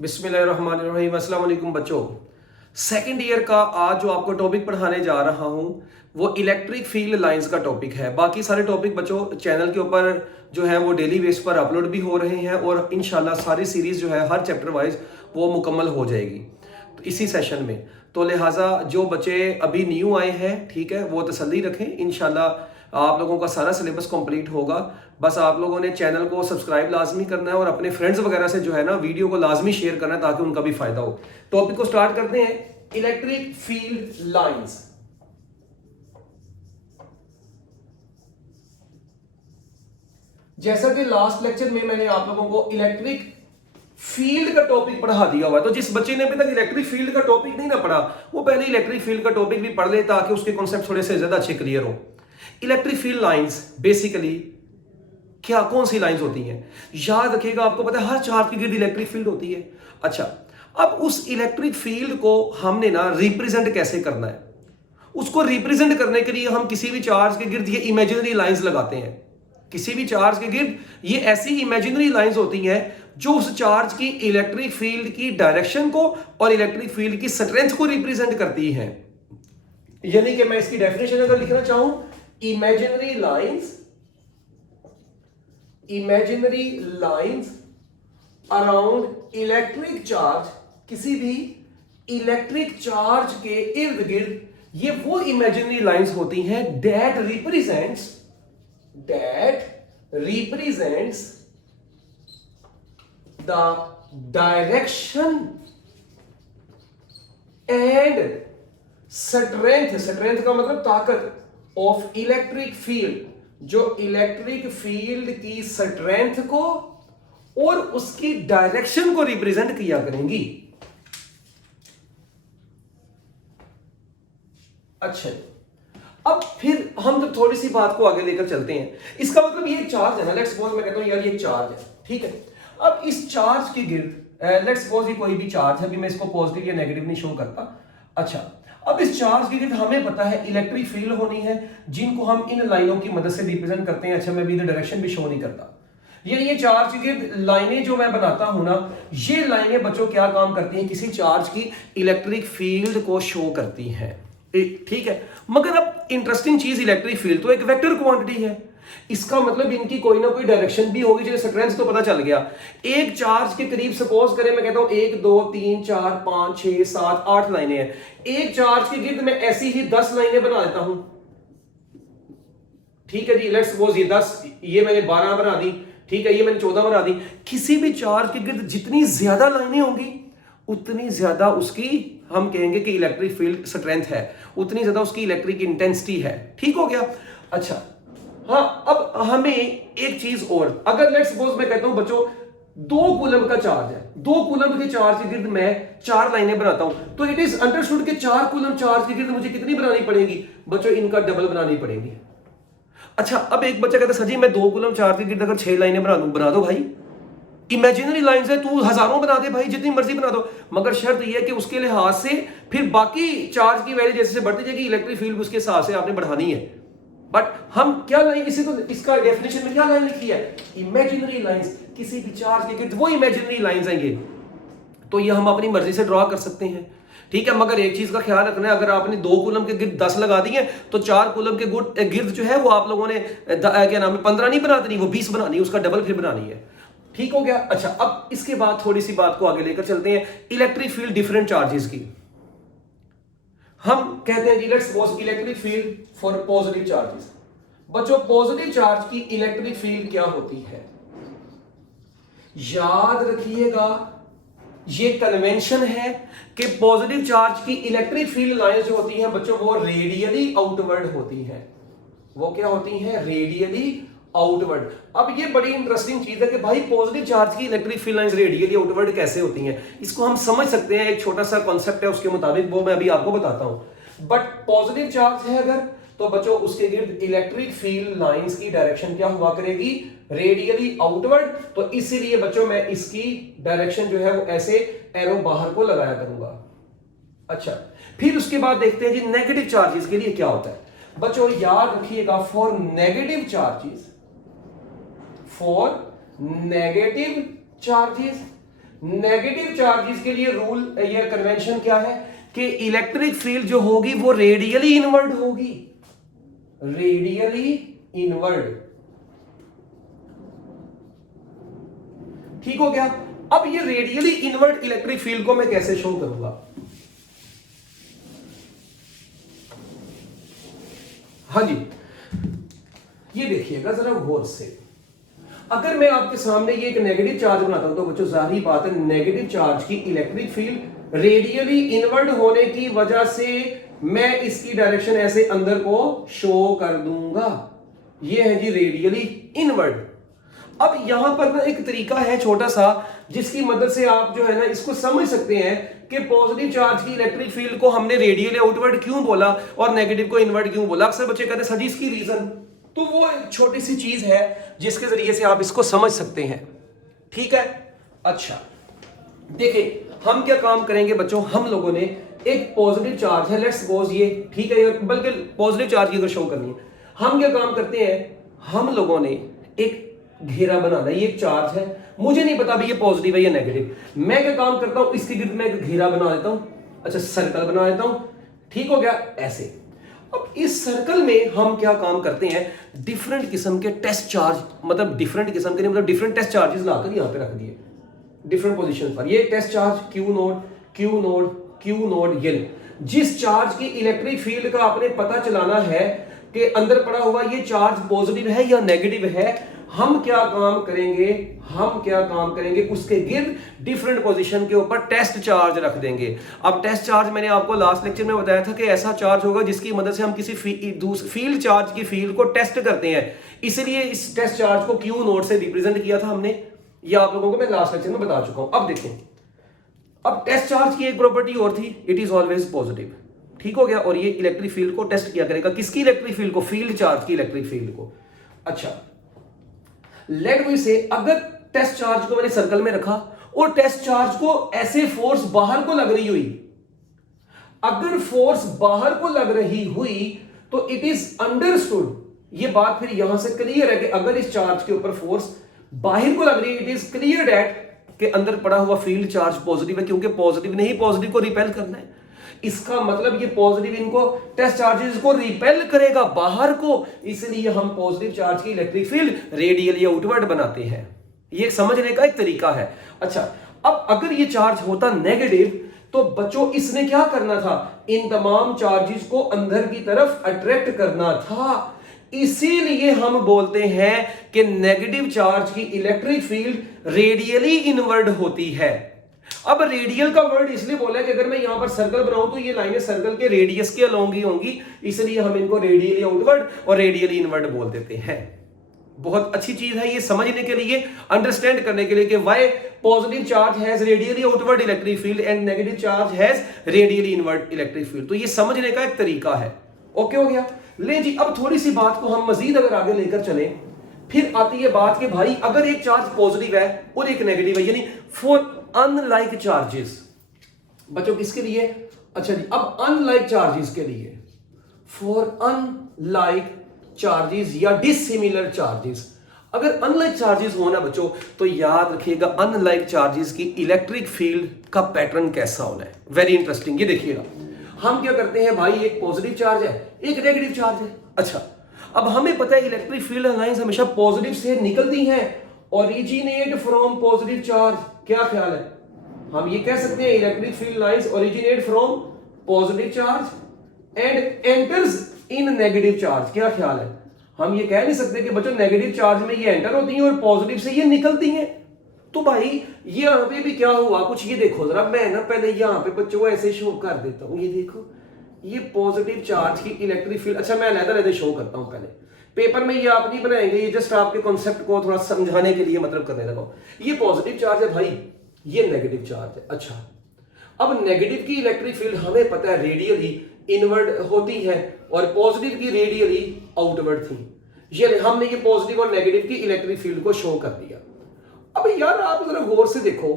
बिस्मिल्लाहिर्रहमानिर्रहीम। अस्सलाम वालेकुम बच्चों। सेकंड ईयर का आज जो आपको टॉपिक पढ़ाने जा रहा हूं वो इलेक्ट्रिक फील्ड लाइंस का टॉपिक है। बाकी सारे टॉपिक बच्चों चैनल के ऊपर जो है वो डेली बेस पर अपलोड भी हो रहे हैं और इंशाल्लाह सारी सीरीज जो है हर चैप्टर वाइज वो मुकम्मल हो जाएगी तो इसी सेशन में। तो लिहाजा जो बच्चे अभी न्यू आए हैं, ठीक है, वो तसल्ली रखें, इंशाल्लाह आप लोगों का सारा सिलेबस कंप्लीट होगा। बस आप लोगों ने चैनल को सब्सक्राइब लाजमी करना है और अपने फ्रेंड्स वगैरह से जो है ना वीडियो को लाजमी शेयर करना है ताकि उनका भी फायदा हो। टॉपिक को स्टार्ट करते हैं, इलेक्ट्रिक फील्ड लाइंस। जैसा कि लास्ट लेक्चर में मैंने आप लोगों को इलेक्ट्रिक फील्ड का टॉपिक पढ़ा दिया हुआ है, तो जिस बच्चे ने अभी तक इलेक्ट्रिक फील्ड का टॉपिक नहीं ना पढ़ा वो पहले इलेक्ट्रिक फील्ड का टॉपिक भी पढ़ ले ताकि उसके कॉन्सेप्ट थोड़े से ज्यादा अच्छे क्लियर हो। इलेक्ट्रिक फील्ड लाइंस बेसिकली क्या, कौन सी लाइंस होती हैं? याद रखिएगा, आपको पता है हर चार्ज के गिर्द इलेक्ट्रिक फील्ड होती है। अच्छा, अब उस इलेक्ट्रिक फील्ड को हमने ना रिप्रेजेंट कैसे करना है? उसको रिप्रेजेंट करने के लिए हम किसी भी चार्ज के गिर्द ये इमेजिनरी लाइंस लगाते हैं। किसी भी चार्ज के गिर्द ये ऐसी इमेजिनरी लाइंस होती हैं जो उस चार्ज की इलेक्ट्रिक फील्ड की डायरेक्शन को और इलेक्ट्रिक फील्ड की स्ट्रेंथ को रिप्रेजेंट करती हैं। यानी कि मैं इसकी डेफिनेशन अगर लिखना चाहूं, imaginary lines around electric charge, किसी भी इलेक्ट्रिक चार्ज के इर्द गिर्द ये वो इमेजिनरी लाइंस होती हैं that represents the direction and strength का मतलब ताकत ऑफ इलेक्ट्रिक फील्ड, जो इलेक्ट्रिक फील्ड की स्ट्रेंथ को और उसकी डायरेक्शन को रिप्रेजेंट किया करेंगी। अच्छा, अब फिर हम तो थोड़ी सी बात को आगे लेकर चलते हैं। इसका मतलब ये चार्ज है ना, लेट्स सपोज मैं कहता हूं यार ये चार्ज है, ठीक है। अब इस चार्ज के गिर्द लेट्स सपोज ये कोई भी चार्ज है, अभी मैं इसको पॉजिटिव या नेगेटिव नहीं शो करता। अच्छा, अब इस चार्ज के गिर्द हमें पता है इलेक्ट्रिक फील्ड होनी है जिनको हम इन लाइनों की मदद से रिप्रेजेंट करते हैं। अच्छा, मैं भी डायरेक्शन भी शो नहीं करता, ये चार्ज के गिर्द लाइनें जो मैं बनाता हूं ना, ये लाइनें बच्चों क्या काम करती हैं? किसी चार्ज की इलेक्ट्रिक फील्ड को शो करती हैं, ठीक है। मगर अब इंटरेस्टिंग चीज, इलेक्ट्रिक फील्ड तो एक वेक्टर क्वांटिटी है, इसका मतलब इनकी कोई ना कोई डायरेक्शन भी होगी। जैसे स्ट्रेंथ तो पता चल गया, एक चार्ज के करीब सपोज करें मैं कहता हूं 1 2 3 4 5 6 7 8 लाइनें हैं। एक चार्ज के गिर्द मैं ऐसी ही 10 लाइनें बना देता हूं, ठीक है जी। लेट्स सपोज ये 10, ये मैंने 12 बना दी, ठीक है, ये मैंने 14 बना दी। किसी भी चार्ज के गिर्द जितनी ज्यादा लाइनें होंगी उतनी ज्यादा उसकी हम कहेंगे कि इलेक्ट्रिक फील्ड स्ट्रेंथ है, उतनी ज्यादा उसकी इलेक्ट्रिक इंटेंसिटी है, ठीक हो गया। अच्छा, हाँ, अब हमें एक चीज और, अगर लेट्स सपोज मैं कहता हूं बच्चों 2 कूलम का चार्ज है, 2 कूलम के चार्ज के गिर्द मैं 4 लाइनें बनाता हूं, तो इट इज अंडरस्टूड कि 4 कूलम चार्ज के गिर्द मुझे कितनी बनानी पड़ेगी बच्चों? इनका डबल बनानी पड़ेगी। अच्छा, अब एक बच्चा कहता है सर जी मैं 2 कूलम चार्ज के गिर्द अगर 6 लाइनें बना दो भाई, इमेजिनरी लाइंस है, तू हजारों बना दे भाई, जितनी मर्जी बना दो, मगर शर्त यह है कि उसके लिहाज से फिर बाकी चार्ज की वैल्यू जैसे बढ़ती जाएगी, इलेक्ट्रिक फील्ड उसके हिसाब से आपने बढ़ानी है। बट हम क्या लाइन, इसी को इसका डेफिनेशन में क्या लाइन लिखी है? इमेजिनरी लाइंस, किसी भी चार्ज के गिर्द वो इमेजिनरी लाइंस आएंगे, तो ये हम अपनी मर्जी से ड्रॉ कर सकते हैं, ठीक है। मगर एक चीज का ख्याल रखना है, अगर आपने 2 कूलम के गिर्द 10 लगा दिए तो 4 कूलम के गिर्द जो है वो आप लोगों ने क्या नाम है 15 नहीं बनानी, वो 20 बनानी, उसका डबल फिर बनानी है, ठीक हो गया। अच्छा, अब इसके बाद थोड़ी सी बात को आगे लेकर चलते हैं इलेक्ट्रिक फील्ड डिफरेंट चार्जेस की। हम कहते हैं जी let's suppose electric field for positive charges. बच्चों, पॉजिटिव चार्ज की इलेक्ट्रिक फील्ड क्या होती है? याद रखिएगा, ये कन्वेंशन है कि पॉजिटिव चार्ज की इलेक्ट्रिक फील्ड लाइंस जो होती हैं बच्चों वो रेडियली आउटवर्ड होती हैं। वो क्या होती हैं? Radially outward. अब ये बड़ी इंटरेस्टिंग चीज है कि भाई पॉजिटिव चार्ज की electric field lines radially outward कैसे होती हैं? इसको हम समझ सकते हैं, एक छोटा सा कॉन्सेप्ट है उसके मुताबिक, वो मैं अभी आपको बताता हूं। बट पॉजिटिव चार्ज है अगर, तो बच्चों उसके गिर्द इलेक्ट्रिक फील्ड लाइंस की डायरेक्शन क्या हुआ करेगी? Radially outward. तो इसीलिए बच्चों मैं इसकी डायरेक्शन जो है वो ऐसे एरो बाहर को लगाया करूंगा। अच्छा, फिर उसके बाद देखते हैं जी नेगेटिव चार्जेस के लिए क्या होता है। बच्चों याद रखिएगा, for negative charges negative charges के लिए रूल या कन्वेंशन क्या है कि इलेक्ट्रिक फील्ड जो होगी वो रेडियली इनवर्ड होगी, रेडियली इनवर्ड। ठीक हो गया। अब ये रेडियली इनवर्ड इलेक्ट्रिक फील्ड को मैं कैसे शो करूंगा? हाँ जी, ये देखिएगा जरा गौर से। अगर मैं आपके सामने ये एक नेगेटिव चार्ज बनाता हूं तो बच्चों जाहिर बात है नेगेटिव चार्ज की इलेक्ट्रिक फील्ड रेडियली इनवर्ड होने की वजह से मैं इसकी डायरेक्शन ऐसे अंदर को शो कर दूंगा। ये है जी रेडियली इनवर्ड। अब यहां पर ना एक तरीका है छोटा सा जिसकी मदद से आप जो है ना इसको समझ सकते हैं कि पॉजिटिव चार्ज की इलेक्ट्रिक फील्ड को हमने रेडियली आउटवर्ड क्यों बोला और नेगेटिव को इनवर्ड क्यों बोला। अक्सर बच्चे कहते हैं सर जी इसकी रीजन, तो वो एक छोटी सी चीज है जिसके जरिए से आप इसको समझ सकते हैं। ठीक है, अच्छा देखिए हम क्या काम करेंगे बच्चों, हम लोगों ने एक पॉजिटिव चार्ज है, लेट्स सपोज ये, ठीक है, बल्कि पॉजिटिव चार्ज की अगर शो करनी है, हम क्या काम करते हैं, हम लोगों ने एक घेरा बनाना है। ये एक चार्ज है, मुझे नहीं पता भी ये पॉजिटिव है या नेगेटिव, मैं क्या काम करता हूं इसके गिर्द में एक घेरा बना देता हूं, अच्छा सर्कल बना देता हूं, ठीक हो गया ऐसे। अब इस सर्कल में हम क्या काम करते हैं, डिफरेंट किस्म के टेस्ट चार्ज, मतलब डिफरेंट किस्म के नहीं मतलब डिफरेंट टेस्ट चार्जेस लाकर यहां पे रख दिए डिफरेंट पोजीशन पर। ये test charge q node q node q node, ये जिस चार्ज की इलेक्ट्रिक फील्ड का आपने पता चलाना है कि अंदर पड़ा हुआ ये चार्ज पॉजिटिव है या नेगेटिव है, हम क्या काम करेंगे, हम क्या काम करेंगे उसके गिर्द डिफरेंट पोजीशन के ऊपर टेस्ट चार्ज रख देंगे। अब टेस्ट चार्ज मैंने आपको लास्ट लेक्चर में बताया था कि ऐसा चार्ज होगा जिसकी मदद से हम किसी फील्ड चार्ज की फील्ड को टेस्ट करते हैं, इसलिए इस टेस्ट चार्ज को क्यू नोड से रिप्रेजेंट किया था हमने, ये आप लोगों को मैं लास्ट लेक्चर में बता चुका हूं। अब देखें, अब टेस्ट चार्ज की एक प्रॉपर्टी और थी, इट इज ऑलवेज पॉजिटिव, ठीक हो गया, और ये इलेक्ट्रिक फील्ड को टेस्ट किया करेगा, किसकी इलेक्ट्रिक फील्ड को, फील्ड चार्ज की इलेक्ट्रिक फील्ड को। अच्छा लेट मी से, अगर टेस्ट चार्ज को मैंने सर्कल में रखा और टेस्ट चार्ज को ऐसे फोर्स बाहर को लग रही हुई, अगर फोर्स बाहर को लग रही हुई तो इट इज अंडरस्टूड, ये बात फिर यहां से क्लियर है कि अगर इस चार्ज के ऊपर फोर्स बाहर को लग रही है, इट इज क्लियर दैट कि अंदर पड़ा हुआ फील्ड चार्ज पॉजिटिव है, क्योंकि पॉजिटिव ने ही पॉजिटिव को रिपेल करना है। इसका मतलब ये पॉजिटिव इनको टेस्ट चार्जेस को रिपेल करेगा बाहर को, इसलिए हम पॉजिटिव चार्ज की इलेक्ट्रिक फील्ड रेडियली आउटवर्ड बनाते हैं। ये समझने का एक तरीका है। अच्छा अब अगर ये चार्ज होता नेगेटिव तो बच्चों इसने क्या करना था, इन तमाम चार्जेस को अंदर की तरफ अट्रैक्ट करना था, इसीलिए हम बोलते हैं कि नेगेटिव चार्ज की इलेक्ट्रिक फील्ड रेडियली इनवर्ड होती है। अब रेडियल का वर्ड इसलिए बोला है कि अगर मैं यहां पर सर्कल बनाऊं तो ये लाइनें सर्कल के रेडियस के अलोंग ही होंगी, इसलिए हम इनको रेडियली आउटवर्ड और रेडियली इनवर्ड बोल देते हैं। बहुत अच्छी चीज है ये समझने के लिए, अंडरस्टैंड करने के लिए कि why positive charge has radially outward electric field and negative charge has radially inward electric field. तो ये समझने का एक तरीका है। ओके हो गया। ले जी अब थोड़ी सी बात को हम मजीद अगर आगे लेकर चले, फिर आती है बात कि भाई अगर एक चार्ज पॉजिटिव है और एक नेगेटिव है, यानी फॉर अनलाइक चार्जेस, बच्चों किसके लिए, अच्छा जी अब अनलाइक चार्जेस के लिए, फॉर अनलाइक चार्जेस या डिसिमिलर चार्जेस, अगर अनलाइक चार्जेस हो ना बच्चों तो याद रखिएगा अनलाइक चार्जेस की इलेक्ट्रिक फील्ड का पैटर्न कैसा होना है। वेरी इंटरेस्टिंग, ये देखिएगा हम क्या करते हैं भाई, एक पॉजिटिव चार्ज है एक नेगेटिव चार्ज है। अच्छा अब हमें पता है इलेक्ट्रिक फील्ड लाइंस हमेशा पॉजिटिव से निकलती हैं, ओरिजिनेट फ्रॉम पॉजिटिव चार्ज, क्या ख्याल है, हम ये कह सकते हैं electric field lines originate from positive charge and enters in negative charge, क्या ख्याल है, हम ये कह नहीं सकते कि बच्चों नेगेटिव चार्ज में ये एंटर होती हैं और पॉजिटिव से ये निकलती हैं। तो भाई ये यहां पे भी क्या हुआ कुछ, ये देखो जरा, मैं ना पहले यहां पे बच्चों को ऐसे शो कर देता हूं, ये देखो ये पॉजिटिव चार्ज की इलेक्ट्रिक फील्ड, अच्छा मैं अलग-अलग शो करता हूं, पहले पेपर में ये आप नहीं बनाएंगे, ये जस्ट आपके कॉन्सेप्ट को थोड़ा समझाने के लिए मतलब करने लगा। ये पॉजिटिव चार्ज है भाई, ये नेगेटिव चार्ज है। अच्छा अब नेगेटिव की इलेक्ट्रिक फील्ड हमें पता है रेडियली इनवर्ड होती है और पॉजिटिव की रेडियली आउटवर्ड थी, ये हमने ये पॉजिटिव और नेगेटिव की इलेक्ट्रिक फील्ड को शो कर दिया। अब यार आप जरा गौर से देखो,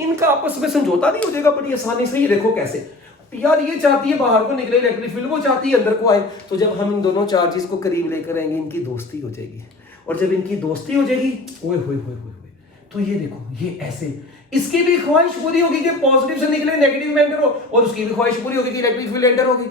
इनका आपस में समझौता नहीं हो जाएगा बड़ी आसानी से, ये देखो कैसे, यार ये चाहती है बाहर को निकले इलेक्ट्रिक फील्ड, वो चाहती है अंदर को आए, तो जब हम इन दोनों चार्जेस को करीब लेकर आएंगे इनकी दोस्ती हो जाएगी, और जब इनकी दोस्ती हो जाएगी ओए होए होए होए, तो ये देखो ये ऐसे, इसकी भी ख्वाहिश पूरी होगी कि पॉजिटिव से निकले नेगेटिव में एंटर हो, और उसकी भी ख्वाहिश पूरी होगी कि इलेक्ट्रिक फील्ड एंटर होगी।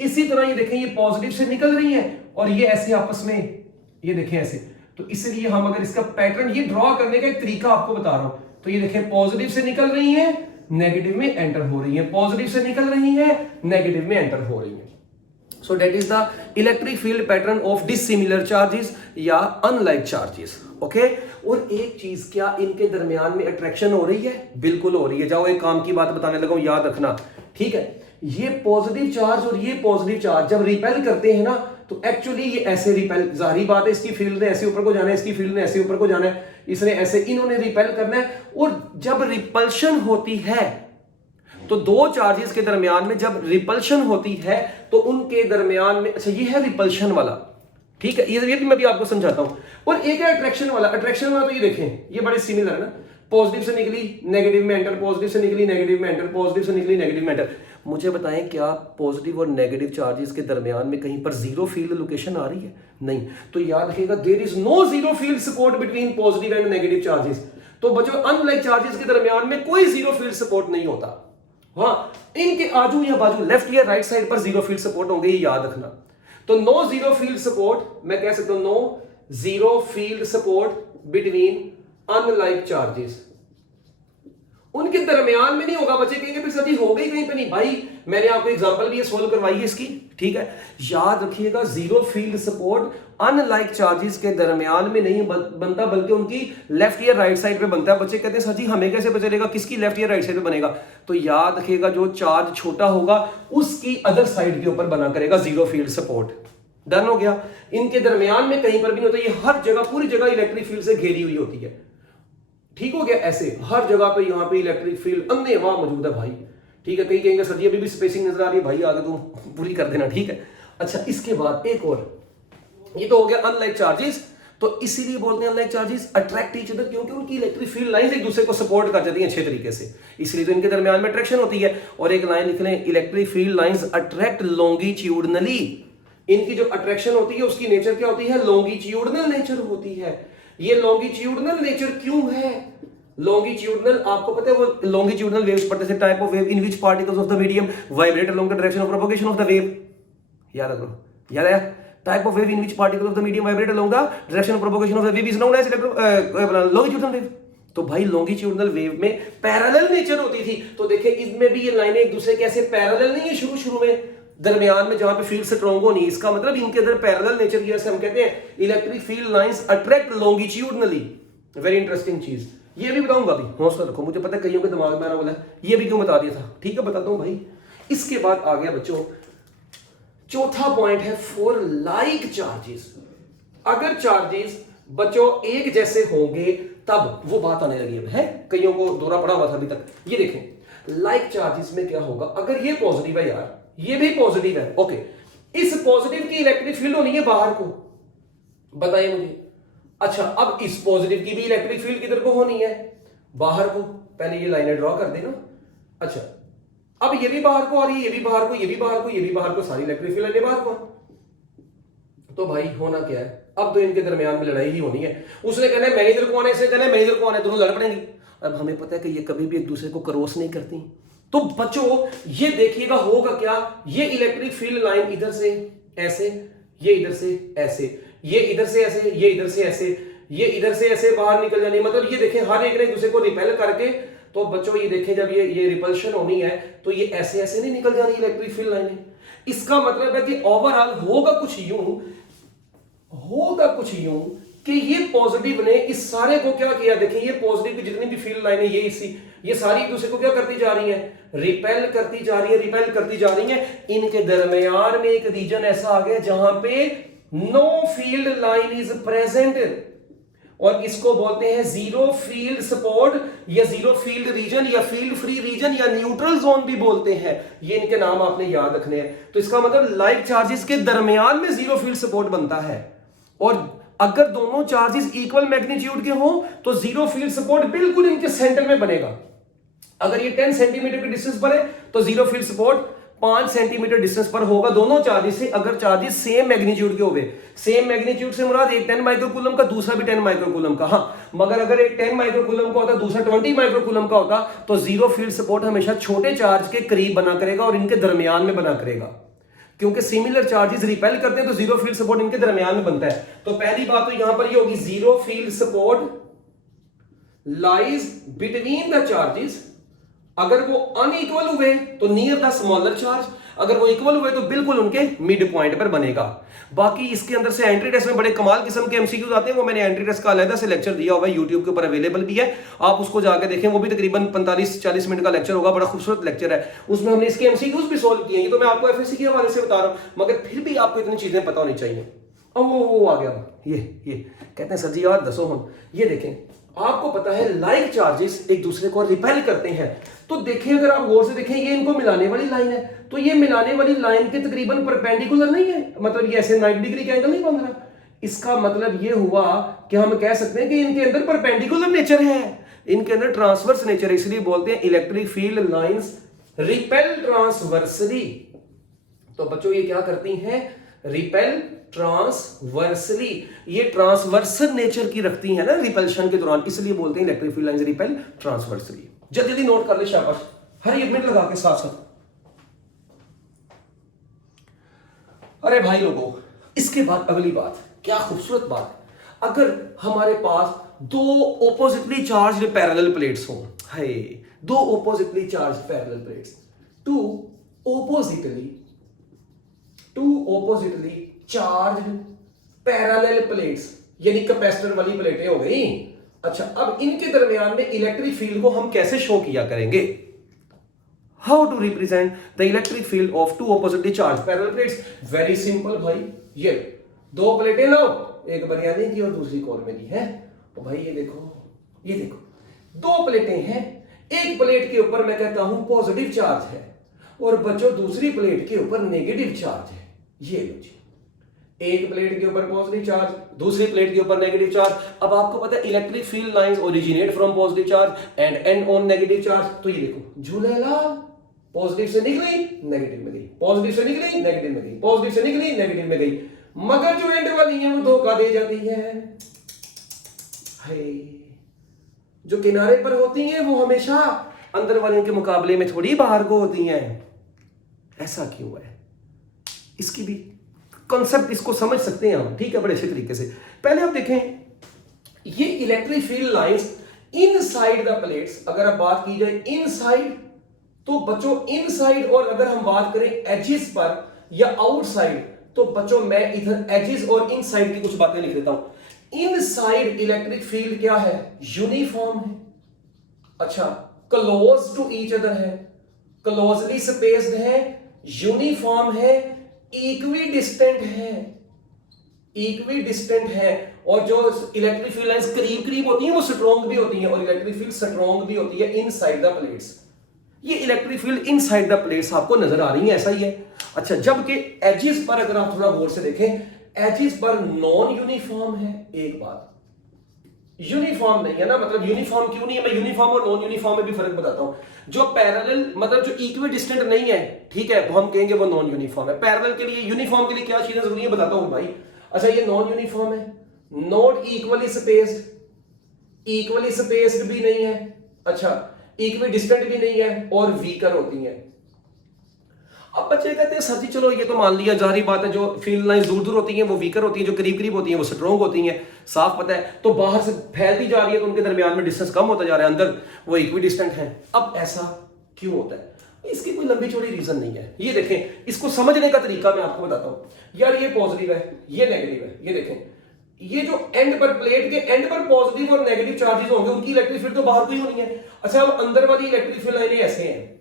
इसी तरह ये देखें ये पॉजिटिव से निकल रही है और ये ऐसे आपस में, ये देखें ऐसे। तो इसलिए हम अगर इसका पैटर्न ये ड्रॉ करने का एक तरीका आपको बता रहा हूं, तो ये देखें पॉजिटिव से निकल रही है, नेगेटिव में एंटर हो रही है, पॉजिटिव से निकल रही है, नेगेटिव में एंटर हो रही है। So that is the electric field pattern of dissimilar charges या unlike charges, okay? और एक चीज, क्या इनके दरमियान में अट्रैक्शन हो रही है? बिल्कुल हो रही है। जाओ एक काम की बात बताने लगा हूं, याद रखना, ठीक है? ये पॉजिटिव चार्ज और ये पॉजिटिव चार्ज जब रिपेल करते हैं ना, तो एक्चुअली ये ऐसे रिपेल, जाहिर बात है इसकी फील्ड ने ऐसे ऊपर को जाना है, इसकी फील्ड ने ऐसे ऊपर को जाना है, इसने ऐसे, इन्होंने रिपेल करना है। और जब रिपल्शन होती है तो दो चार्जेस के दरमियान में जब रिपल्शन होती है तो उनके दरमियान में, अच्छा ये है रिपल्शन वाला, ठीक है, ये भी मैं भी आपको समझाता हूं। और एक है अट्रैक्शन वाला। अट्रैक्शन वाला तो ये देखें ये बड़े सिमिलर है ना, पॉजिटिव से निकली नेगेटिव में एंटर, पॉजिटिव से निकली नेगेटिव में एंटर, पॉजिटिव से निकली नेगेटिव में एंटर। मुझे बताएं क्या पॉजिटिव और नेगेटिव चार्जेस के दरमियान में कहीं पर जीरो फील्ड लोकेशन आ रही है? नहीं। तो याद रखिएगा there is no zero field support between positive and negative charges. तो बच्चों अनलाइक चार्जेस के दरमियान में कोई जीरो फील्ड सपोर्ट नहीं होता। हाँ, इनके आजू या बाजू लेफ्ट या राइट साइड पर जीरो फील्ड सपोर्ट होंगे, ये याद रखना। तो नो जीरो फील्ड सपोर्ट, मैं कह सकता हूं no zero field support between unlike charges, उनके दरमियान में नहीं होगा। बच्चे कहेंगे फिर सदी हो गई कहीं पे नहीं। भाई मैंने आपको एग्जांपल भी ये सोल्व करवाई है इसकी, ठीक है? याद रखिएगा zero field support unlike charges के दरमियान में नहीं बनता, बल्कि उनकी लेफ्ट या राइट साइड पे बनता है। बच्चे कहते हैं सर जी हमें कैसे पता चलेगा किसकी लेफ्ट या राइट साइड पे बनेगा? तो याद रखिएगा जो चार्ज छोटा होगा उसकी अदर साइड के ऊपर बना करेगा जीरो फील्ड सपोर्ट। डन हो गया? इनके दरमियान में कहीं पर भी नहीं होता, ये हर जगह पूरी जगह इलेक्ट्रिक फील्ड से घेरी हुई होती है। ठीक हो गया? ऐसे हर जगह पे यहाँ पे इलेक्ट्रिक फील्ड अन्य वहां मौजूद है भाई, ठीक है? कहीं कहेंगे सर जी अभी भी स्पेसिंग नजर आ रही है, भाई आगे तुम पूरी कर देना, ठीक है? अच्छा इसके बाद एक और, ये तो हो गया अनलाइक चार्जेस। तो इसीलिए बोलते हैं unlike charges attract each other, क्योंकि उनकी इलेक्ट्रिक फील्ड लाइंस एक दूसरे को सपोर्ट कर जाती हैं अच्छे तरीके से, इसलिए तो इनके दरमियान में अट्रैक्शन होती है। और एक लाइन लिख लें, electric field lines attract longitudinally. इनकी जो अट्रैक्शन होती है उसकी नेचर क्या होती है? लॉन्गिट्यूडनल नेचर होती है। ये लॉन्गिट्यूडनल नेचर क्यों है? लॉन्गिट्यूडनल, आपको पता है वो लॉन्गिट्यूडनल वेव्स पढ़ते थे, type of wave in which particles of the medium vibrate along the direction of propagation of the wave. याद रखो, याद आया? Type of wave in which particles of the medium vibrate along the direction of propagation of the wave is known as longitudinal wave. तो भाई longitudinal wave में parallel nature होती थी। तो देखिए इसमें भी ये लाइनें एक दूसरे के ऐसे पैरेलल नहीं है शुरू में, दरमियान में जहां पे फील्ड स्ट्रांग होनी है, इसका मतलब इनके अंदर पैरेलल नेचर की वजह से हम कहते हैं electric field lines attract longitudinally. Very interesting चीज, ये भी बताऊंगा अभी, हौसला रखो, मुझे पता है कईयों के दिमाग में आना वाला है ये भी क्यों बता दिया था, ठीक है बताता हूं भाई। इसके बाद आ गया बच्चों चौथा पॉइंट है फॉर लाइक चार्जेस। अगर चार्जेस बच्चों एक जैसे होंगे तब वो बात आने लगी है, कईयों को दौरा पड़ा हुआ था अभी तक। ये देखें लाइक चार्जेस में क्या होगा, अगर ये पॉजिटिव है यार, ये भी पॉजिटिव है, ओके, इस पॉजिटिव की इलेक्ट्रिक फील्ड होनी है बाहर को, बताइए मुझे। अच्छा अब इस पॉजिटिव की भी इलेक्ट्रिक फील्ड किधर को होनी है? बाहर को। पहले ये लाइनें ड्रॉ कर देना। अच्छा अब ये भी बाहर को आ रही है, ये भी बाहर को, ये भी बाहर को, ये भी बाहर को, सारी इलेक्ट्रिक फील्ड लाइनें बाहर को। तो भाई होना क्या है, अब तो इनके दरमियान में लड़ाई ही होनी है। उसने कहना है मैनेजर कौन है, इसने कहना है मैनेजर कौन है, दोनों लड़ पड़ेंगी। अब हमें पता है कि ये कभी भी एक दूसरे को क्रॉस नहीं करती। तो बच्चों ये देखिएगा होगा क्या, ये इलेक्ट्रिक फील्ड लाइन इधर से ऐसे, ये इधर से ऐसे, ये इधर से ऐसे, ये इधर से ऐसे, ये इधर से ऐसे बाहर निकल जानी। मतलब ये देखें हर एक ने दूसरे को रिपेल करके, तो बच्चों ये देखें जब ये रिपल्शन होनी है तो ये ऐसे ऐसे नहीं निकल जानी इलेक्ट्रिक फील्ड लाइनें। इसका मतलब है कि ओवरऑल होगा कुछ यूं कि ये पॉजिटिव ने इस सारे को क्या किया, देखिए ये पॉजिटिव की जितनी भी फील्ड लाइनें ये सारी एक दूसरे को क्या करती जा रही है? रिपेल करती जा रही है, रिपेल करती जा रही है। इनके दरमियान में एक रीजन ऐसा आ गया जहां पे know field line is present, और इसको बोलते हैं जीरो फील्ड सपोर्ट या जीरो फील्ड रीजन या फील्ड फ्री रीजन या न्यूट्रल जोन भी बोलते हैं। ये इनके नाम आपने याद रखने हैं। तो इसका मतलब लाइक चार्जेस के दरमियान में जीरो फील्ड सपोर्ट बनता है, और अगर दोनों चार्जेस इक्वल मैग्नीट्यूड के हों तो जीरो फील्ड सपोर्ट बिल्कुल इनके सेंटर में बनेगा। अगर ये 10 सेंटीमीटर के डिस्टेंस पर है तो zero field support 5 centimetre distance पर होगा दोनों चार्जेस से, अगर चार्जेस सेम मैग्नीट्यूड के होवे। सेम मैग्नीट्यूड से मुराद एक 10 माइक्रोकूलम का, दूसरा भी 10 माइक्रोकूलम का। हाँ, मगर अगर एक 10 माइक्रोकूलम का होता, दूसरा 20 माइक्रोकूलम का होता, तो जीरो फील्ड सपोर्ट हमेशा छोटे चार्ज के करीब बना करेगा और इनके दरमियान में बना करेगा, क्योंकि सिमिलर चार्जेस रिपेल करते हैं तो जीरो फील्ड सपोर्ट इनके दरमियान में बनता है। तो पहली बात तो यहां पर ये होगी, zero field support lies between the charges. अगर वो अनइक्वल हुए तो नियर द स्मॉलर चार्ज, अगर वो इक्वल हुए तो बिल्कुल उनके मिड पॉइंट पर बनेगा। बाकी इसके अंदर से एंट्री टेस्ट में बड़े कमाल किस्म के एमसीक्यूज आते हैं, वो मैंने एंट्री टेस्ट का अलग से लेक्चर दिया हुआ है, यूट्यूब के ऊपर अवेलेबल भी है, आप उसको जाकर देखें। वो भी तकरीबन 45-40 मिनट का लेक्चर होगा, बड़ा खूबसूरत लेक्चर है, उसमें हमने इसके एमसीक्यूज भी सोल्व किए हैं। ये तो मैं आपको एफएससी के हवाले से बता रहा हूं, मगर फिर भी आपको इतनी चीजें पता होनी चाहिए। अब वो आ गया, ये कहते हैं सर जी यार दसो हम, ये देखें आपको पता है लाइक चार्जेस एक दूसरे को रिपेल करते हैं। तो देखें, अगर आप गौर से देखें, ये इनको मिलाने वाली लाइन है, तो ये मिलाने वाली लाइन के तकरीबन परपेंडिकुलर नहीं है, मतलब ये ऐसे 90 डिग्री का एंगल नहीं बन रहा। इसका मतलब ये हुआ कि हम कह सकते हैं कि इनके अंदर परपेंडिकुलर नेचर है, इनके अंदर ट्रांसवर्स नेचर है, इसलिए बोलते हैं electric field lines repel transversely. तो बच्चों ये क्या करती हैं, रिपेल ट्रांसवर्सली, ये ट्रांसवर्सल नेचर की रखती है ना रिपल्शन के दौरान, इसलिए बोलते हैं electric field lines repel transversely. जल्दी जल्दी नोट कर ले शाबाश, हर एक मिनट लगा के साथ साथ। अरे भाई लोगों, इसके बाद अगली बात, क्या खूबसूरत बात है, अगर हमारे पास दो ऑपोजिटली चार्ज्ड पैरेलल प्लेट्स हो, है दो oppositely charged parallel plates, two oppositely charged parallel plates, यानी कैपेसिटर वाली प्लेटें हो गई। अच्छा, अब इनके दरमियान में इलेक्ट्रिक फील्ड को हम कैसे शो किया करेंगे, how to represent the electric field of two oppositely charged parallel plates. Very simple भाई, ये दो प्लेटें लो, एक बनियानी की और दूसरी कोरमे की है। तो भाई ये देखो दो प्लेटें हैं, एक प्लेट के ऊपर मैं कहता हूं पॉजिटिव चार्ज है और बच्चों दूसरी प्लेट के ऊपर नेगेटिव चार्ज है। ये लो जी, एक प्लेट के ऊपर पॉजिटिव चार्ज, दूसरी प्लेट के ऊपर नेगेटिव चार्ज। अब आपको पता है electric field lines originate from positive charge and and on negative charge. तो ये देखो झूलेलाल, पॉजिटिव से निकली नेगेटिव में गई, पॉजिटिव से निकली नेगेटिव में गई, पॉजिटिव से निकली नेगेटिव में गई, मगर जो एंड वाली है वो धोखा दे जाती है। जो किनारे पर होती हैं वो हमेशा अंदर वाले के मुकाबले में थोड़ी बाहर को होती हैं। ऐसा क्यों है, इसकी भी कॉन्सेप्ट इसको समझ सकते हैं हम, ठीक है, बड़े अच्छे तरीके से। पहले आप देखें, ये electric field lines inside the plates, अगर अब बात की जाए इनसाइड, तो बच्चों इनसाइड, और अगर हम बात करें एजेस पर या आउटसाइड, तो बच्चों मैं इधर एजेस और इनसाइड की कुछ बातें लिख देता हूं। इनसाइड इलेक्ट्रिक फील्ड क्या है, यूनिफॉर्म है, अच्छा क्लोज टू ईच अदर है, क्लोजली स्पेस्ड है, यूनिफॉर्म है, इक्वी डिस्टेंट है, और जो इलेक्ट्रिक फील्ड लाइंस करीब करीब होती हैं वो स्ट्रॉन्ग भी होती हैं, और इलेक्ट्रिक फील्ड स्ट्रॉन्ग भी होती है इनसाइड द प्लेट्स। ये electric field inside the plates आपको नजर आ रही है, ऐसा ही है। अच्छा, जबकि एजेस पर अगर आप थोड़ा गौर से देखें, एजेस पर नॉन यूनिफॉर्म है। एक बात, यूनिफॉर्म नहीं है ना, मतलब यूनिफॉर्म क्यों नहीं है, मैं यूनिफॉर्म और नॉन यूनिफॉर्म में भी फर्क बताता हूं। जो पैरेलल मतलब जो इक्वी डिस्टेंट नहीं है, ठीक है, वो हम कहेंगे वो नॉन यूनिफॉर्म है। पैरेलल के लिए, यूनिफॉर्म के लिए क्या चीजें जरूरी है बताता हूं भाई। अच्छा, ये नॉन यूनिफॉर्म है, not equally spaced, equally spaced भी नहीं है, अच्छा इक्वी डिस्टेंट भी नहीं है, और वीकर होती है। अब बच्चे कहते हैं सर जी चलो ये तो मान लिया, जारी बात है, जो फील्ड लाइंस दूर दूर होती हैं वो वीकर होती हैं, जो करीब करीब होती हैं वो स्ट्रॉन्ग होती हैं, साफ पता है। तो बाहर से फैलती जा रही है तो उनके दरमियान में डिस्टेंस कम होता जा रहा है, अंदर वो इक्वी डिस्टेंट है। अब ऐसा क्यों होता है, इसकी कोई लंबी चौड़ी रीजन नहीं है। ये देखें, इसको समझने का तरीका मैं आपको बताता हूं। यार ये पॉजिटिव है, ये नेगेटिव है, ये देखें, ये जो एंड पर, प्लेट के एंड पर पॉजिटिव और नेगेटिव चार्जेस होंगे, उनकी इलेक्ट्रिक फील्ड तो बाहर को ही होनी है। अच्छा, अब अंदर वाली इलेक्ट्रिक फील्ड लाइनें ऐसे हैं,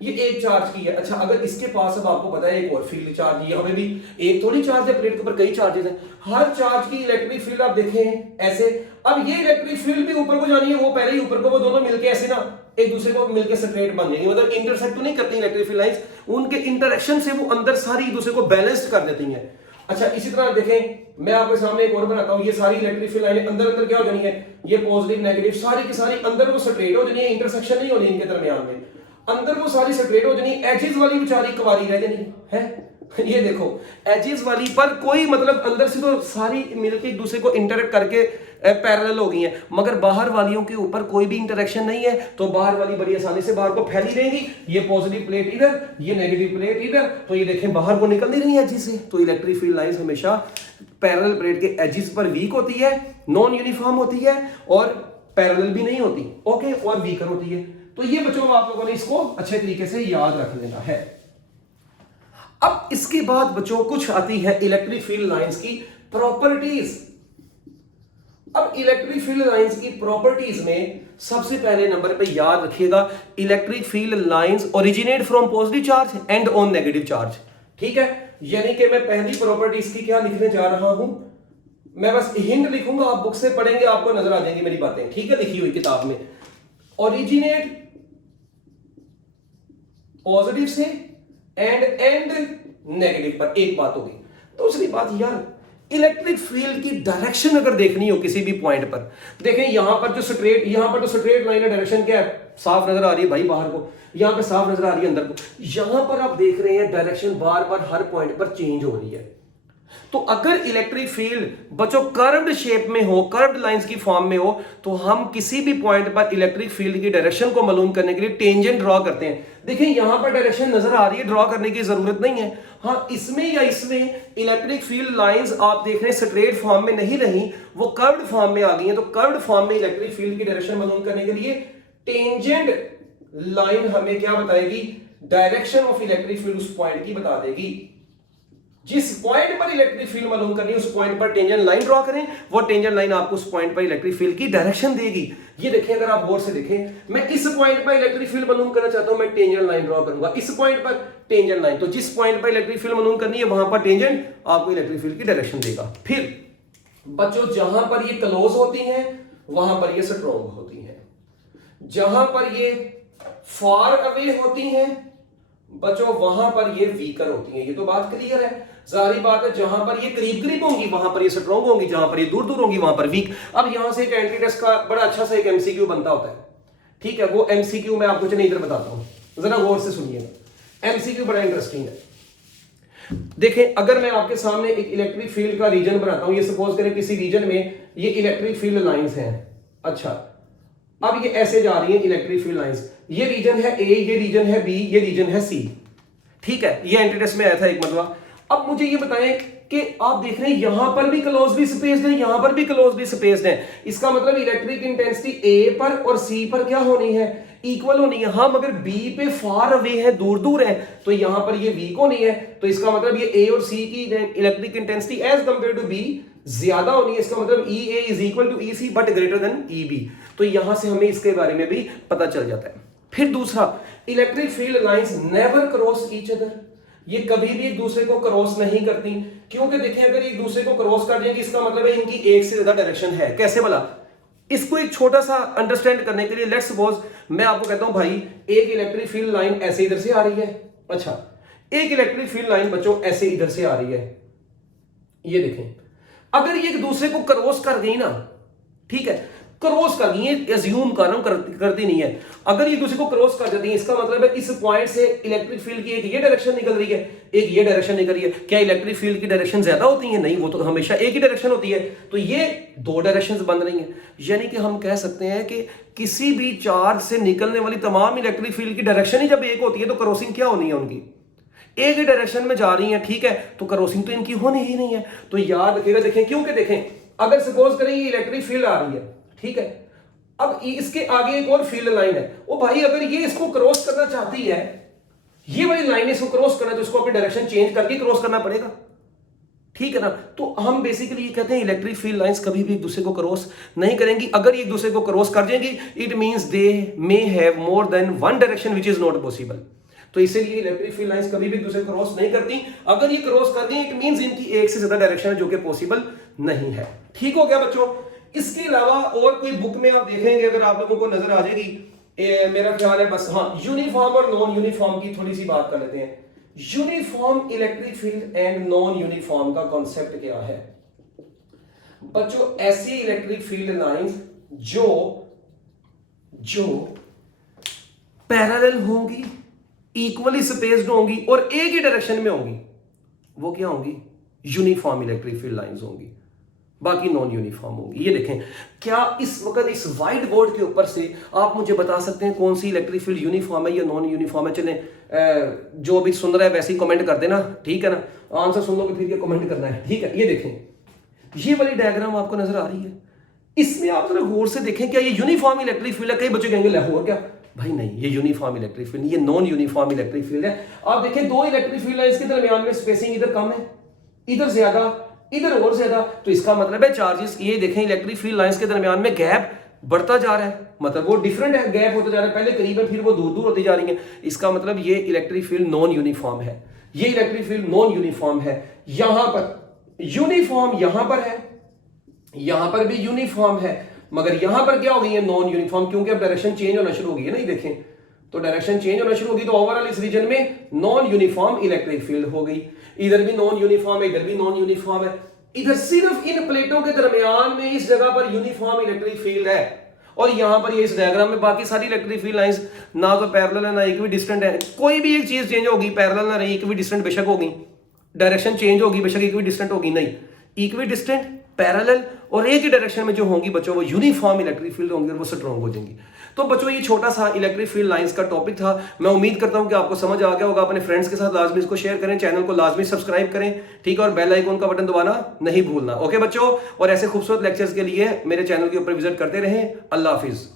ये एक चार्ज की है। अच्छा, अगर इसके पास अब आपको पता है एक और फील्ड चार्ज, यहाँ पे भी एक थोड़ी चार्ज है, प्लेट के ऊपर कई चार्जेस हैं, हर चार्ज की इलेक्ट्रिक फील्ड आप देखें ऐसे। अब ये इलेक्ट्रिक फील्ड भी ऊपर को जानी है, वो पहले ही ऊपर को, वो दोनों मिलके ऐसे ना एक दूसरे को मिलके स्ट्रेट बन जाएंगे, मतलब इंटरसेक्ट तो नहीं करती इलेक्ट्रिक फील्ड लाइंस, उनके इंटरेक्शन से वो अंदर सारी एक दूसरे को बैलेंस्ड कर देती हैं। अच्छा, इसी तरह देखें, मैं आपके सामने एक और बनाता हूं, ये सारी इलेक्ट्रिक फील्ड लाइनें अंदर अंदर क्या हो जानी है, ये पॉजिटिव नेगेटिव सारी की सारी अंदर वो स्ट्रेट हो जानी है, इंटरसेक्शन नहीं होनी इनके दरमियान में। अंदर वो सारी सेपरेट हो जानी, एजेस वाली बेचारी कुंवारी रह जानी है। ये देखो एजेस वाली पर कोई मतलब अंदर से तो सारी मिलकर एक दूसरे को इंटरेक्ट करके पैरेलल हो गई हैं, मगर बाहर वालियों के ऊपर कोई भी इंटरेक्शन नहीं है, तो बाहर वाली बड़ी आसानी से बाहर को फैली रहेंगी। ये पॉजिटिव प्लेट इधर, ये नेगेटिव प्लेट इधर, तो ये देखें बाहर को निकल नहीं रही है एजेस से। तो इलेक्ट्रिक फील्ड लाइंस हमेशा पैरेलल प्लेट के एजेस पर वीक होती है, नॉन यूनिफॉर्म होती है और पैरेलल भी नहीं होती, ओके, और वीकर होती है। तो ये बच्चों आप लोगों ने इसको अच्छे तरीके से याद रख लेना है। अब इसके बाद बच्चों कुछ आती है इलेक्ट्रिक फील्ड लाइंस की प्रॉपर्टीज। अब इलेक्ट्रिक फील्ड लाइंस की प्रॉपर्टीज में सबसे पहले नंबर पे याद रखिएगा, electric field lines originate from positive charge and on negative charge. ठीक है, यानी कि मैं पहली प्रॉपर्टी इसकी क्या लिखने जा रहा हूं, मैं बस हिंट लिखूंगा, आप बुक से पढ़ेंगे आपको नजर आ जाएंगी मेरी बातें। ठीक है, लिखी हुई किताब में, ओरिजिनेट पॉजिटिव से एंड नेगेटिव पर, एक बात होगी। दूसरी बात यार, इलेक्ट्रिक फील्ड की डायरेक्शन अगर देखनी हो किसी भी पॉइंट पर, देखें यहां पर जो स्ट्रेट, यहां पर तो स्ट्रेट लाइन है, डायरेक्शन क्या है, साफ नजर आ रही है भाई बाहर को, यहां पे साफ नजर आ रही है अंदर को। यहां पर आप देख रहे हैं डायरेक्शन बार बार हर पॉइंट पर चेंज हो रही है। तो अगर इलेक्ट्रिक फील्ड बच्चों कर्व्ड शेप में हो, कर्व्ड लाइंस की फॉर्म में हो, तो हम किसी भी पॉइंट पर इलेक्ट्रिक फील्ड की डायरेक्शन को मालूम करने के लिए टेंजेंट ड्रॉ करते हैं। देखिए यहां पर डायरेक्शन नजर आ रही है, ड्रॉ करने की जरूरत नहीं है। हाँ, इसमें या इसमें इलेक्ट्रिक फील्ड लाइंस आप देख रहे हैं स्ट्रेट फॉर्म में नहीं रही, वो कर्व्ड फॉर्म में आ गई हैं। तो कर्व्ड फॉर्म में इलेक्ट्रिक फील्ड की डायरेक्शन मालूम करने के लिए टेंजेंट लाइन हमें क्या बताएगी, डायरेक्शन ऑफ इलेक्ट्रिक फील्ड उस पॉइंट की बता देगी। जिस पॉइंट पर इलेक्ट्रिक फील्ड मालूम करनी है उस पॉइंट पर टेंजेंट लाइन ड्रॉ करें, वो टेंजेंट लाइन आपको उस पॉइंट पर इलेक्ट्रिक फील्ड की डायरेक्शन देगी। ये देखें, अगर आप गौर से देखें, मैं इस पॉइंट पर इलेक्ट्रिक फील्ड मालूम करना चाहता हूं, मैं टेंजेंट लाइन ड्रॉ करूंगा, इस पॉइंट पर टेंजेंट लाइन, तो जिस पॉइंट पर इलेक्ट्रिक फील्ड मालूम करनी है वहां पर टेंजेंट आपको इलेक्ट्रिक फील्ड की डायरेक्शन देगा। फिर बच्चों जहां पर ये क्लोज होती हैं वहां पर ये स्ट्रॉन्ग होती हैं, जहां पर ये फार अवे होती हैं बच्चों वहां पर ये वीकर होती हैं। ये तो बात क्लियर है, सारी बात है। जहां पर ये करीब करीब होंगी वहां पर ये स्ट्रॉन्ग होंगी, जहां पर ये दूर दूर होंगी वहां पर वीक। अब यहां से एक एंटी टेस्ट का बड़ा अच्छा सा एक एमसीक्यू बनता होता है, ठीक है, वो एमसीक्यू मैं आपको चलिए इधर बताता हूं, जरा गौर से सुनिएगा, एमसीक्यू बड़ा इंटरेस्टिंग है। देखें, अगर मैं आपके सामने एक इलेक्ट्रिक फील्ड का रीजन बनाता हूं, ये सपोज करें किसी रीजन में ये इलेक्ट्रिक फील्ड लाइंस हैं, अच्छा, अब ये ऐसे जा रही है इलेक्ट्रिक फील्ड लाइंस, ये रीजन है ए, ये रीजन है बी, ये रीजन है सी, ठीक है, ये एंटी टेस्ट में आया था एक मतलब। अब मुझे ये बताएं कि आप देख रहे हैं यहां पर भी क्लोजली स्पेस्ड है, यहां पर भी क्लोजली स्पेस्ड है, इसका मतलब इलेक्ट्रिक इंटेंसिटी ए पर और सी पर क्या होनी है, इक्वल होनी है। हाँ, मगर बी पे फार अवे है, दूर दूर है, तो यहां पर ये वीक होनी है, तो इसका मतलब ये ए और सी की electric intensity as compare to B ज्यादा होनी है। इसका मतलब E A is equal to E C but greater than E B. तो यहां से हमें इसके बारे में भी पता चल जाता है। फिर दूसरा, electric field lines never cross each other, ये कभी भी एक दूसरे को क्रॉस नहीं करती, क्योंकि देखें अगर एक दूसरे को क्रॉस कर जाएंगी इसका मतलब है इनकी एक से ज्यादा डायरेक्शन है। कैसे भला, इसको एक छोटा सा अंडरस्टैंड करने के लिए लेट्स सपोज मैं आपको कहता हूं भाई एक इलेक्ट्रिक फील्ड लाइन ऐसे इधर से आ रही है, अच्छा, एक इलेक्ट्रिक फील्ड लाइन बच्चों ऐसे इधर से आ रही है, ये देखें, अगर ये एक दूसरे को क्रॉस कर गई ना, ठीक है, क्रॉस कर गई, एज्यूम कर रहा हूं करती नहीं है, अगर ये दूसरे को क्रॉस कर जाती है इसका मतलब है इस पॉइंट से इलेक्ट्रिक फील्ड की एक ये डायरेक्शन निकल रही है, एक ये डायरेक्शन निकल रही है। क्या इलेक्ट्रिक फील्ड की डायरेक्शन ज्यादा होती है? नहीं, वो तो हमेशा एक ही डायरेक्शन होती है। तो ये दो डायरेक्शंस बन रही हैं, यानी कि हम कह सकते हैं कि किसी भी चार्ज से निकलने वाली तमाम इलेक्ट्रिक फील्ड की डायरेक्शन ही जब एक होती है तो क्रॉसिंग क्या होनी है उनकी, एक ही डायरेक्शन में जा रही है, ठीक है, तो क्रॉसिंग तो इनकी होनी ही नहीं है। तो याद रखिएगा, देखें, क्योंकि देखें अगर सपोज करें ये इलेक्ट्रिक फील्ड आ रही है, ठीक है, अब इसके आगे एक और फील्ड लाइन है, ओ भाई अगर ये इसको क्रॉस करना चाहती है, ये वाली लाइन इसको क्रॉस करना है तो इसको अपनी डायरेक्शन चेंज करके क्रॉस करना पड़ेगा, ठीक है ना। तो हम बेसिकली ये कहते हैं इलेक्ट्रिक फील्ड लाइंस कभी भी एक दूसरे को क्रॉस नहीं करेंगी। अगर ये एक दूसरे को क्रॉस कर देंगी it means they may have more than one direction which is not possible. तो इसीलिए इलेक्ट्रिक फील्ड लाइंस कभी भी एक दूसरे को क्रॉस नहीं करती। अगर ये क्रॉस कर दी इट मींस इनकी एक से ज्यादा डायरेक्शन है जो कि पॉसिबल नहीं है। ठीक हो गया बच्चों। इसके अलावा और कोई बुक में आप देखेंगे अगर आप लोगों को नजर आ जाएगी, मेरा ख्याल है बस, हाँ, यूनिफॉर्म और नॉन यूनिफॉर्म की थोड़ी सी बात कर लेते हैं। Uniform electric field and non uniform का कॉन्सेप्ट क्या है बच्चों? ऐसी इलेक्ट्रिक फील्ड लाइंस जो पैरेलल होंगी, इक्वली स्पेस्ड होंगी और एक ही डायरेक्शन में होंगी, वो क्या होंगी? यूनिफॉर्म इलेक्ट्रिक फील्ड लाइंस होंगी, बाकी नॉन यूनिफॉर्म होंगी। ये देखें, क्या इस वक्त इस व्हाइट बोर्ड के ऊपर से आप मुझे बता सकते हैं कौन सी इलेक्ट्रिक फील्ड यूनिफॉर्म है या नॉन यूनिफॉर्म है? चलें, जो अभी सुन रहा है वैसे ही कमेंट कर देना, ठीक है ना? आंसर सुन लोगे फिर ये कमेंट करना है, ठीक है? ये देखें, ये वाली डायग्राम आपको नजर आ रही है, इसमें आप जरा गौर से देखें, क्या ये यूनिफॉर्म इलेक्ट्रिक फील्ड है? कई बच्चे कहेंगे लाहौर क्या भाई, नहीं, ये यूनिफॉर्म इलेक्ट्रिक फील्ड, ये नॉन यूनिफॉर्म इलेक्ट्रिक फील्ड है। आप देखें, दो इलेक्ट्रिक फील्ड है, इसके दरमियान में स्पेसिंग इधर कम है, इधर ज्यादा, इधर और ज्यादा, तो इसका मतलब है चार्जेस, ये देखें इलेक्ट्रिक फील्ड लाइंस के दरमियान में गैप बढ़ता जा रहा है, मतलब वो डिफरेंट है, गैप होता जा रहा है, पहले करीब है फिर वो दूर दूर होती जा रही है। इसका मतलब ये इलेक्ट्रिक फील्ड नॉन यूनिफॉर्म है, ये इलेक्ट्रिक फील्ड नॉन यूनिफॉर्म है। यहां पर यूनिफॉर्म, यहां पर है, यहां पर भी यूनिफॉर्म है, मगर यहां पर क्या हो गई है? नॉन यूनिफॉर्म, क्योंकि अब डायरेक्शन चेंज होना शुरू हो गई है ना, ये देखें, तो डायरेक्शन चेंज होना शुरू होगी, तो ओवरऑल इस रीजन में नॉन यूनिफॉर्म इलेक्ट्रिक फील्ड हो गई। इधर भी नॉन यूनिफॉर्म है, इधर भी नॉन यूनिफॉर्म है, इधर सिर्फ इन प्लेटों के दरमियान में इस जगह पर यूनिफॉर्म इलेक्ट्रिक फील्ड है, और यहां पर ये इस डायग्राम में बाकी सारी इलेक्ट्रिक फील्ड लाइंस ना तो पैरेलल है ना इक्वी डिस्टेंट है। कोई भी एक चीज चेंज होगी, पैरेलल ना रही, इक्वी डिस्टेंट बेशक होगी, डायरेक्शन चेंज होगी बेशक इक्वी डिस्टेंट होगी, नहीं, इक्वी डिस्टेंट, पैरेलल और एक ही डायरेक्शन में जो होंगी बच्चों वो यूनिफॉर्म इलेक्ट्रिक फील्ड होंगी और वो स्ट्रॉन्ग हो जाएंगी। तो बच्चों ये छोटा सा इलेक्ट्रिक फील्ड लाइंस का टॉपिक था, मैं उम्मीद करता हूं कि आपको समझ आ गया होगा। अपने फ्रेंड्स के साथ लाजमी इसको शेयर करें, चैनल को लाजमी सब्सक्राइब करें, ठीक है, और बेल आइकन का बटन दबाना नहीं भूलना। ओके बच्चों, और ऐसे खूबसूरत लेक्चर्स के लिए मेरे चैनल के ऊपर विजिट करते रहें। अल्लाह हाफिज।